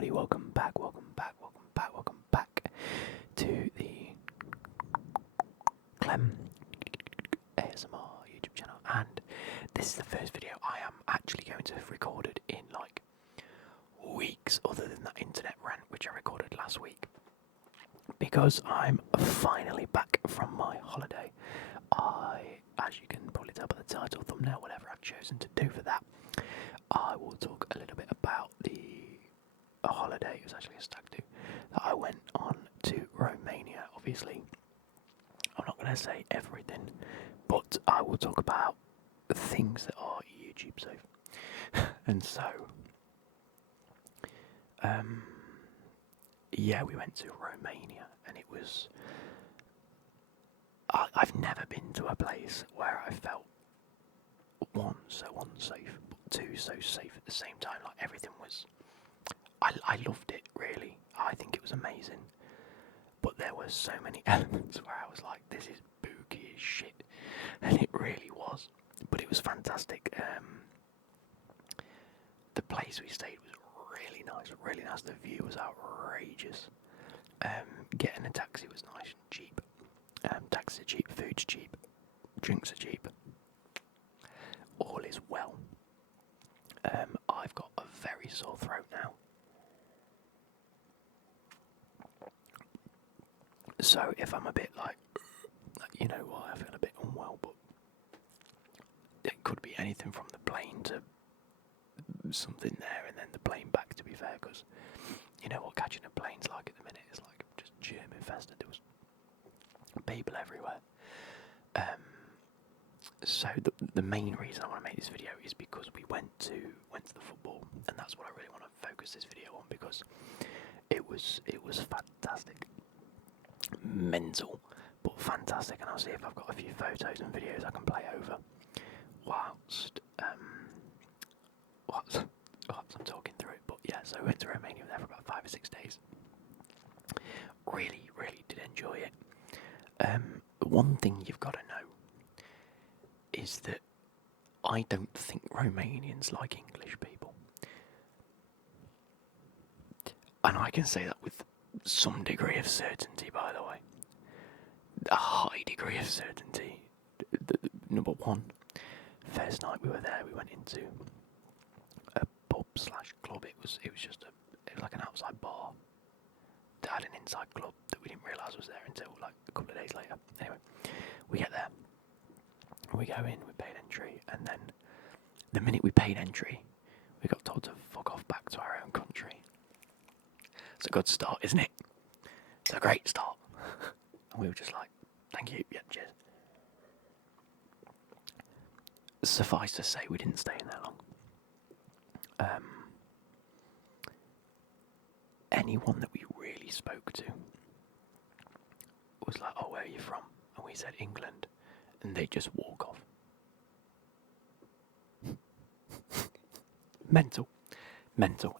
everybody, welcome back to the Clem ASMR YouTube channel, and this is the first video I am actually going to have recorded in like weeks, other than that internet rant which I recorded last week, because I'm finally back from my holiday. As you can probably tell by the title, thumbnail, whatever I've chosen to do for that, I will talk a little bit about a holiday. It was actually a stag do that I went on to Romania. Obviously, I'm not going to say everything, but I will talk about things that are YouTube safe. And so, yeah, we went to Romania, and it was. I've never been to a place where I felt one, so unsafe, but two, so safe at the same time. Like, everything was. I loved it, really. I think it was amazing. But there were so many elements where I was like, this is spooky as shit. And it really was. But it was fantastic. The place we stayed was really nice, really nice. The view was outrageous. Getting a taxi was nice and cheap. Taxis are cheap, food's cheap, drinks are cheap. All is well. I've got a very sore throat now. So if I'm a bit like, you know what, I feel a bit unwell, but it could be anything from the plane to something there and then the plane back, to be fair, because you know what catching a plane's like at the minute. It's like just germ infested. There was people everywhere. So the main reason I want to make this video is because we went to the football, and that's what I really want to focus this video on, because it was fantastic. Mental, but fantastic, and I'll see if I've got a few photos and videos I can play over whilst I'm talking through it. But yeah, so I went to Romania there for about 5 or 6 days. Really did enjoy it. One thing you've got to know is that I don't think Romanians like English people, and I can say that with some degree of certainty, by the way. A high degree of certainty. Number one, first night we were there, we went into a pub slash club. It was like an outside bar that had an inside club that we didn't realise was there until like a couple of days later. Anyway, we get there, we go in, we paid entry, and then the minute we paid entry, we got told to fuck off back to our own country. It's a good start, isn't it? It's a great start. And we were just like, thank you, yeah, cheers. Suffice to say, we didn't stay in there long. Anyone that we really spoke to was like, oh, where are you from? And we said England, and they'd just walk off. Mental.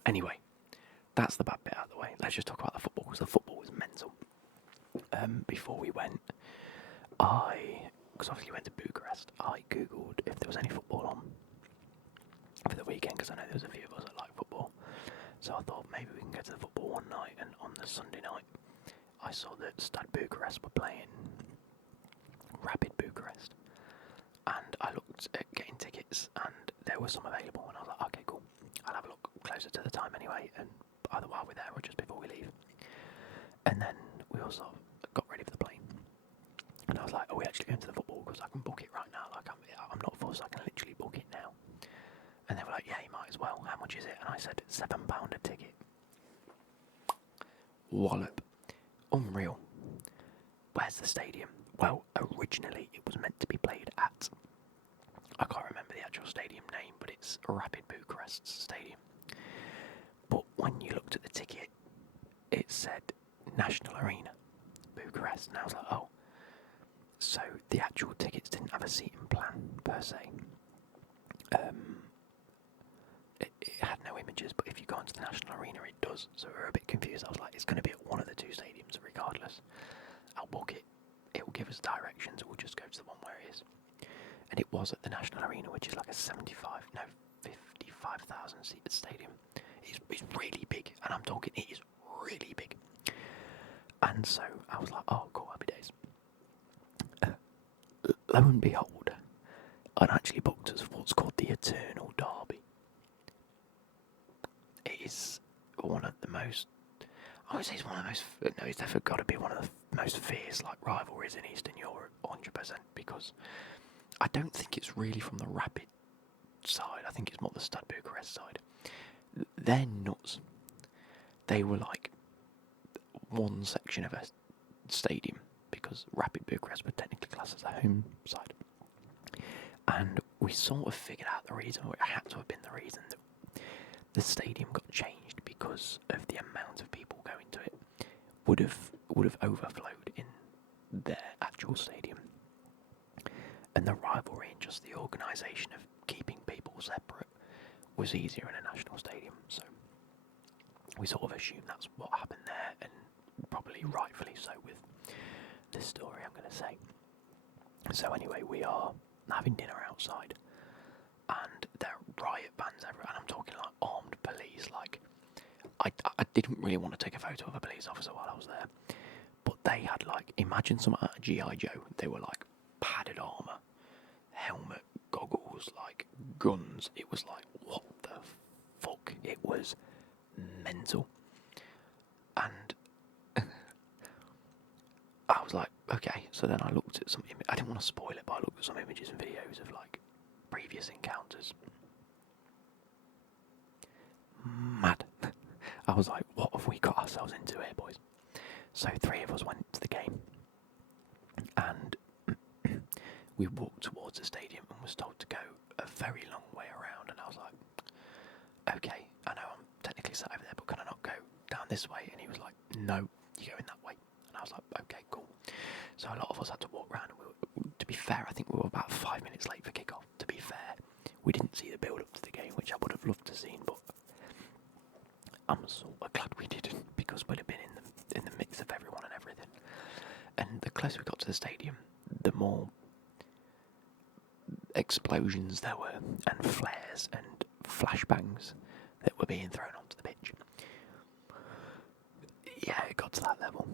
Anyway, that's the bad bit out of the way. Let's just talk about the football, because the football was mental. Before we went, because obviously we went to Bucharest, I googled if there was any football on for the weekend, because I know there was a few of us that like football. So I thought maybe we can go to the football one night, and on the Sunday night, I saw that Stade Bucharest were playing Rapid Bucharest, and I looked at getting tickets, and there were some available, and I was like, okay, cool, I'll have a look closer to the time anyway, and either while we're there or just before we leave. And then we also got ready for the plane, and I was like, are we actually going to the football? Because I can book it right now, like I'm not forced, I can literally book it now. And they were like, yeah, you might as well, how much is it? And I said, £7 a ticket. Wallop. Unreal. Where's the stadium? Well, originally it was meant to be played at, I can't remember the actual stadium name, but it's Rapid Bucharest Stadium. But when you looked at the ticket, it said National Arena, Bucharest, and I was like, oh. So the actual tickets didn't have a seating plan, per se. It had no images, but if you go into the National Arena, it does. So we were a bit confused. I was like, it's going to be at one of the two stadiums, regardless. I'll book it. It will give us directions. We'll just go to the one where it is. And it was at the National Arena, which is like a 55,000 seated stadium. it's really big, and I'm talking it is really big. And so I was like, oh, cool, happy days. Lo and behold, I'd actually booked us what's called the Eternal Derby. It is one of the most, I would say it's one of the most, no, it's definitely got to be one of the most fierce like rivalries in Eastern Europe, 100%, because I don't think it's really from the Rapid side, I think it's more the Stade Bucharest side. They're nuts. They were like one section of a stadium, because Rapid Bucharest were technically classed as a home side. And we sort of figured out the reason, or it had to have been the reason, that the stadium got changed because of the amount of people going to it would have overflowed in their actual stadium. And the rivalry and just the organisation of keeping people separate was easier in a national stadium. So we sort of assumed that's what happened there, and probably rightfully so with this story I'm going to say. So anyway, we are having dinner outside, and there are riot bands everywhere, and I'm talking like armed police. Like, I didn't really want to take a photo of a police officer while I was there, but they had like, imagine some G.I. Joe. They were like padded armour, helmet, goggles, like guns. It was like, what the fuck? It was mental. And I was like, okay. So then I looked at some I didn't want to spoil it, but I looked at some images and videos of like previous encounters. Mad. I was like, what have we got ourselves into here, boys? So 3 of us went to the game, and we walked towards the stadium and was told to go a very long way around, and I was like, okay, I know I'm technically sat over there, but can I not go down this way? And he was like, no, you go in that way. And I was like, okay, cool. So a lot of us had to walk around, and to be fair, I think we were about 5 minutes late for kickoff. To be fair, we didn't see the build-up to the game, which I would have loved to seen, but I'm sort of glad we didn't, because we'd have been in the mix of everyone and everything. And the closer we got to the stadium, the more explosions there were, and flares and flashbangs that were being thrown onto the pitch. Yeah, it got to that level.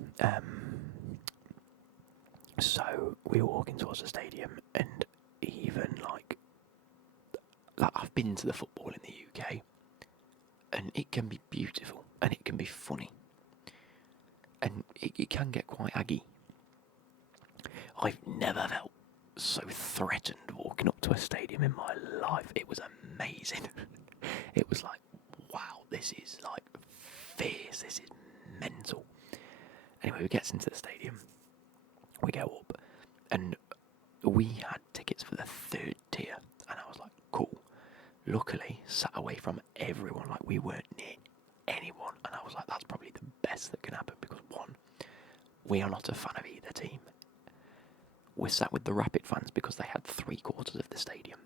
So we were walking towards the stadium, and even like I've been to the football in the UK, and it can be beautiful, and it can be funny, and it can get quite aggy. I've never felt so threatened walking up to a stadium in my life. It was amazing. It was like, wow, this is like fierce, this is mental. Anyway, we get into the stadium, we go up, and we had tickets for the 3rd tier, and I was like, cool. Luckily, sat away from everyone, like we weren't near anyone, and I was like, that's probably the best that can happen, because one, we are not a fan of either team. We're sat with the Rapid fans because they had 3/4 of the stadium,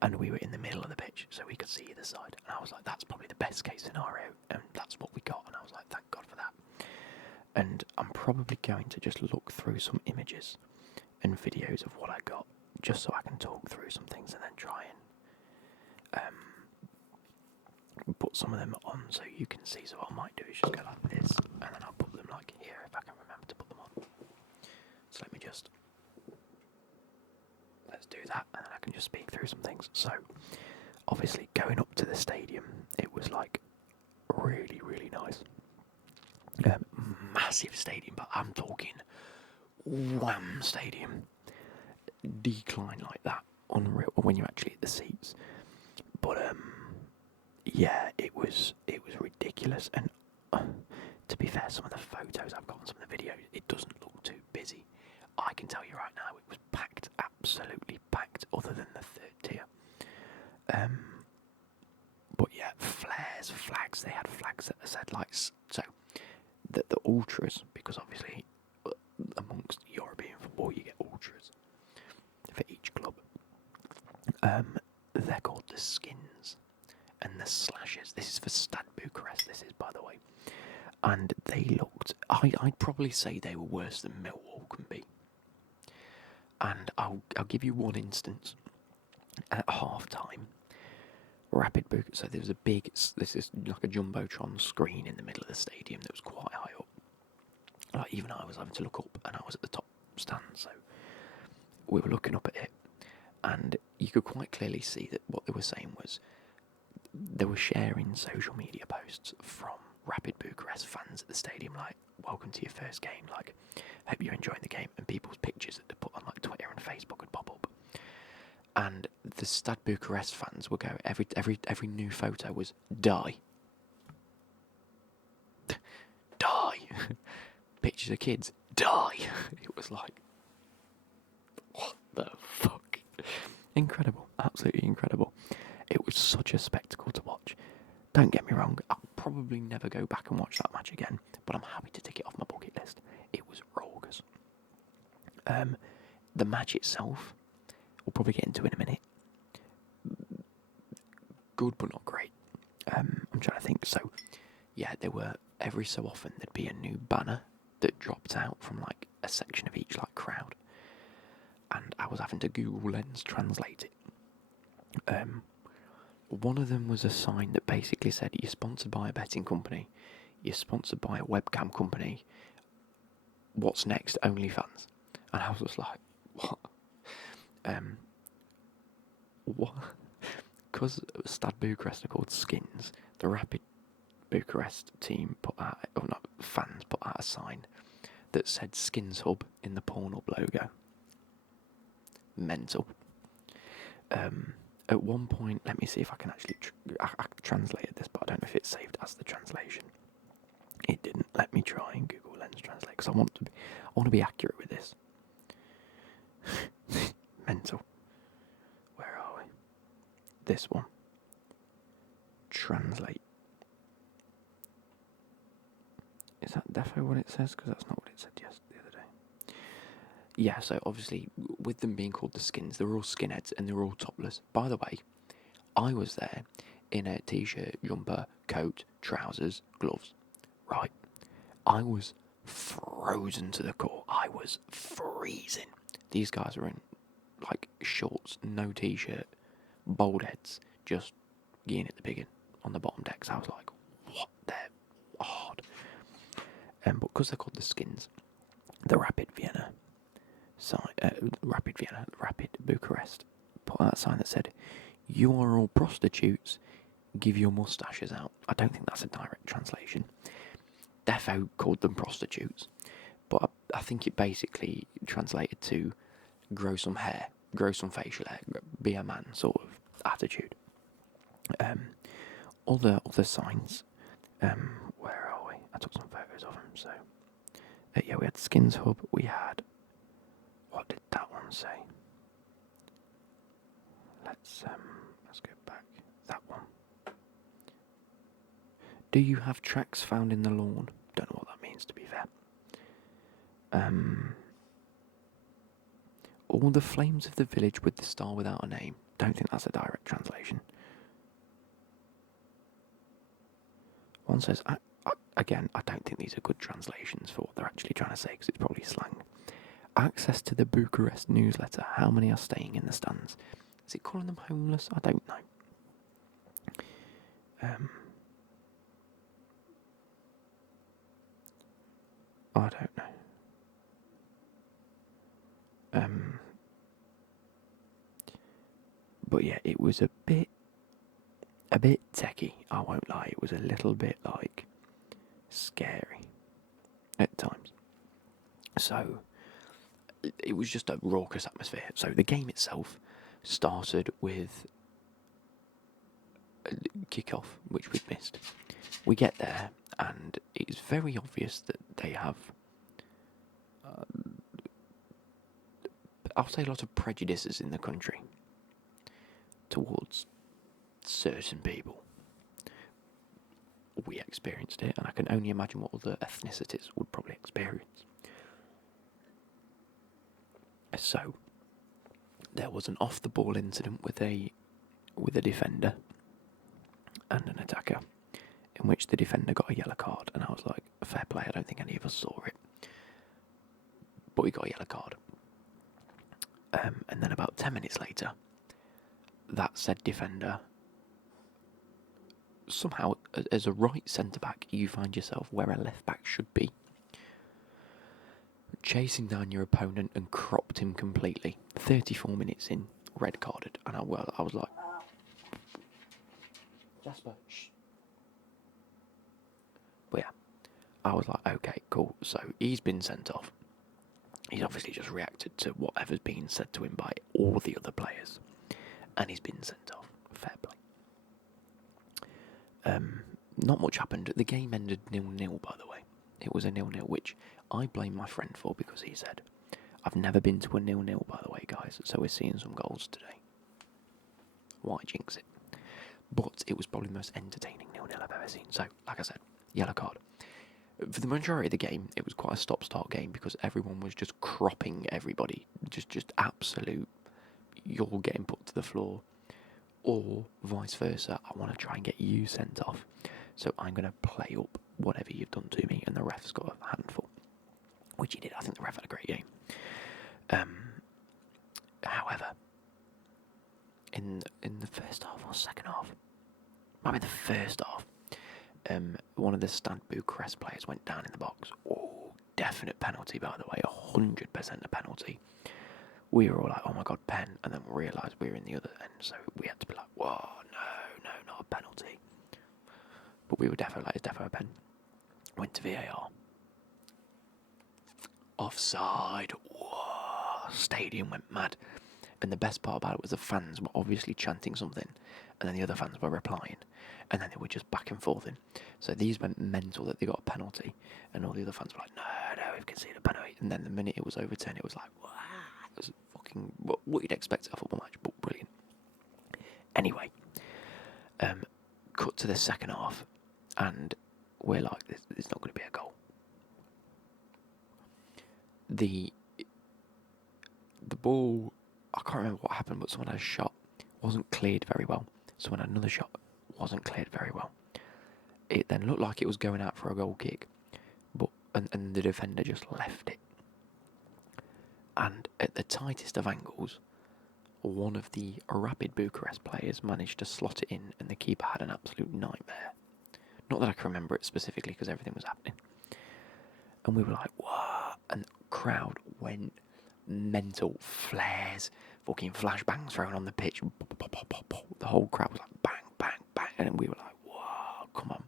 and we were in the middle of the pitch, so we could see either side, and I was like, that's probably the best case scenario, and that's what we got, and I was like, thank God for that. And I'm probably going to just look through some images and videos of what I got, just so I can talk through some things and then try and put some of them on so you can see. So what I might do is just go like this, and then I'll put them like here if I can remember to put them on. So let me just, let's do that, and then I can just speak through some things. So obviously going up to the stadium, it was like really, really nice. Massive stadium, but I'm talking wham stadium. Decline like that, unreal when you're actually at the seats. But yeah, it was ridiculous. And to be fair, some of the photos I've got and some of the videos, it doesn't look too busy. I can tell you right now, it was packed, absolutely packed, other than the 3rd tier. But yeah, flares, flags. They had flags that said like so. The ultras, because obviously amongst European football you get ultras for each club. They're called the Skins and the Slashes. This is for Stade Bucharest, this is, by the way. And they looked, I'd probably say they were worse than Millwall can be. And I'll give you one instance. At half time, Rapid Bucharest. So there was this is like a jumbotron screen in the middle of the stadium that was quite high up. Like even I was having to look up, and I was at the top stand, so we were looking up at it, and you could quite clearly see that what they were saying was they were sharing social media posts from Rapid Bucharest fans at the stadium, like, welcome to your first game, like, hope you're enjoying the game, and people's pictures that they put on like Twitter and Facebook would pop up. And the Stade Bucharest fans would go, every new photo was die. Die. Pictures of kids, die. It was like, what the fuck? Incredible, absolutely incredible. It was such a spectacle to watch. Don't get me wrong, I'll probably never go back and watch that match again, but I'm happy to tick it off my bucket list. It was raucous. The match itself, we'll probably get into in a minute. Good but not great. I'm trying to think. So, yeah, there were, every so often there'd be a new banner that dropped out from like a section of each like crowd, and I was having to Google Lens translate it. One of them was a sign that basically said, you're sponsored by a betting company, you're sponsored by a webcam company, what's next? OnlyFans. And I was just like, what? What? Because Stade Bucharest are called Skins, the Rapid Bucharest team put out, or not, fans put out a sign that said Skins Hub in the Pornhub logo. Mental. At one point, let me see if I can actually I translated this, but I don't know if it's saved as the translation. It didn't. Let me try and Google Lens Translate, because I want to be accurate with this. Mental. Where are we? This one. Translate. Is that defo what it says? Because that's not what it said the other day. Yeah, so obviously, with them being called the Skins, they're all skinheads and they're all topless. By the way, I was there in a t-shirt, jumper, coat, trousers, gloves. Right. I was frozen to the core. I was freezing. These guys were in, like, shorts, no t-shirt, bald heads, just getting at the biggin on the bottom decks. I was like, what? They're hard. But because they're called the Skins, the Rapid Bucharest put out a sign that said, you are all prostitutes, give your moustaches out. I don't think that's a direct translation. Defo called them prostitutes, but I think it basically translated to grow some hair, grow some facial hair, be a man sort of attitude. Other signs, where are we? I took some photos of them, so yeah, we had Skins Hub, we had, what did that one say? Let's go back. That one. Do you have tracks found in the lawn? Don't know what that means, to be fair. All the flames of the village with the star without a name. Don't think that's a direct translation. One says, again, I don't think these are good translations for what they're actually trying to say, because it's probably slang. Access to the Bucharest newsletter. How many are staying in the stands? Is it calling them homeless? I don't know. I don't know. But yeah, it was a bit techie, I won't lie. It was a little bit, like, scary at times. So, it was just a raucous atmosphere. So the game itself started with a kick-off, which we'd missed. We get there, and it's very obvious that they have, I'll say, a lot of prejudices in the country towards certain people. We experienced it, and I can only imagine what other ethnicities would probably experience. So, there was an off-the-ball incident with a defender and an attacker, in which the defender got a yellow card, and I was like, fair play, I don't think any of us saw it. But we got a yellow card. And then about 10 minutes later, that said defender somehow, as a right centre-back, you find yourself where a left-back should be. Chasing down your opponent and cropped him completely. 34 minutes in, red carded. And I was like... Jasper, shh. But yeah, I was like, okay, cool. So he's been sent off. He's obviously just reacted to whatever's been said to him by all the other players. And he's been sent off. Fair play. Not much happened. The game ended 0-0, by the way. It was a 0-0, which I blame my friend for because he said, I've never been to a 0-0, by the way, guys, so we're seeing some goals today. Why jinx it? But it was probably the most entertaining 0-0 I've ever seen. So, like I said, yellow card. For the majority of the game, it was quite a stop-start game because everyone was just cropping everybody. Just absolute, you're getting put to the floor. Or vice versa, I want to try and get you sent off. So I'm going to play up whatever you've done to me, and the ref's got a handful. Which he did. I think the ref had a great game. However, in the first half or second half, might be the first half, one of the Stade Bucharest players went down in the box. Oh, definite penalty, by the way, 100% a penalty. We were all like, oh my god, pen, and then we realised we were in the other end, so we had to be like, whoa, no, not a penalty. But we were definitely like, it's definitely a pen. Went to VAR. Offside. Whoa, stadium went mad. And the best part about it was the fans were obviously chanting something, and then the other fans were replying, and then they were just back and forthing. So these went mental that they got a penalty, and all the other fans were like, no, we've conceded a penalty. And then the minute it was overturned, it was like, wow, it was fucking what you'd expect at a football match, but brilliant. Anyway, cut to the second half, and we're like, there's not going to be a goal. The ball, I can't remember what happened, but someone had a shot, wasn't cleared very well. Someone had another shot, wasn't cleared very well. It then looked like it was going out for a goal kick, but and the defender just left it. And at the tightest of angles, one of the Rapid Bucharest players managed to slot it in, and the keeper had an absolute nightmare. Not that I can remember it specifically because everything was happening. And we were like, what? And the crowd went mental. Flares, fucking flashbangs thrown on the pitch. The whole crowd was like, bang, bang, bang. And we were like, whoa, come on.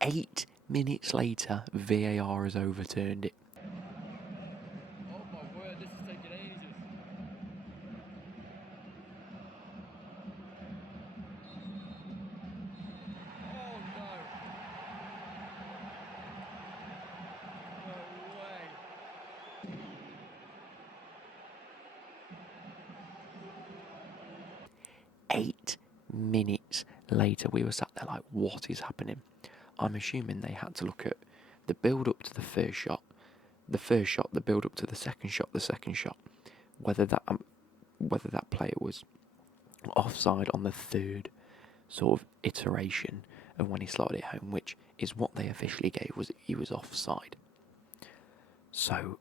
8 minutes later, VAR has overturned it. Oh my word, this is taking ages. Oh no. No way. 8 minutes later, we were sat there like, what is happening? I'm assuming they had to look at the build up to the first shot, the build up to the second shot, whether that player was offside on the third sort of iteration of when he slotted it home, which is what they officially gave, was he was offside. So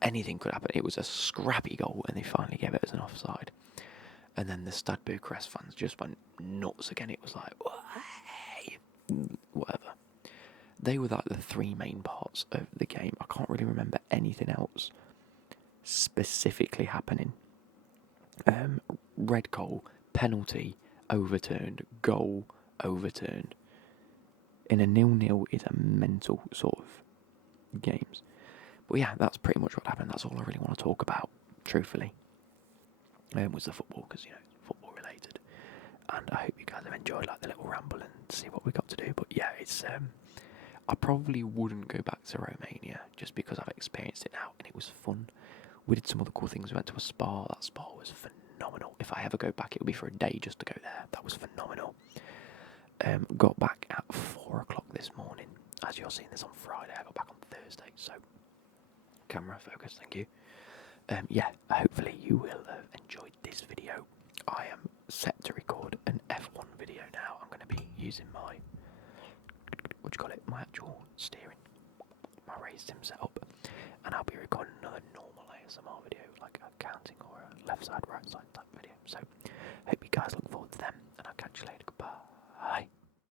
anything could happen. It was a scrappy goal, and they finally gave it as an offside. And then the Stade Bucharest fans just went nuts again. It was like, hey, whatever. They were like the three main parts of the game. I can't really remember anything else specifically happening. Red goal, penalty, overturned, goal, overturned. In a 0-0 is a mental sort of games. But yeah, that's pretty much what happened. That's all I really want to talk about, truthfully. Was the football, because, you know, it's football related. And I hope you guys have enjoyed like the little ramble and see what we got to do. But yeah, it's I probably wouldn't go back to Romania just because I've experienced it now and it was fun. We did some other cool things. We went to a spa. That spa was phenomenal. If I ever go back, it would be for a day just to go there. That was phenomenal. Got back at 4 o'clock this morning. As you're seeing this on Friday, I got back on Thursday. So, camera focus, thank you. Yeah, hopefully you will have enjoyed this video. I am set to record an F1 video now. I'm going to be using my, my actual steering, my race sim setup, and I'll be recording another normal ASMR video, like a counting or a left side, right side type video. So, hope you guys look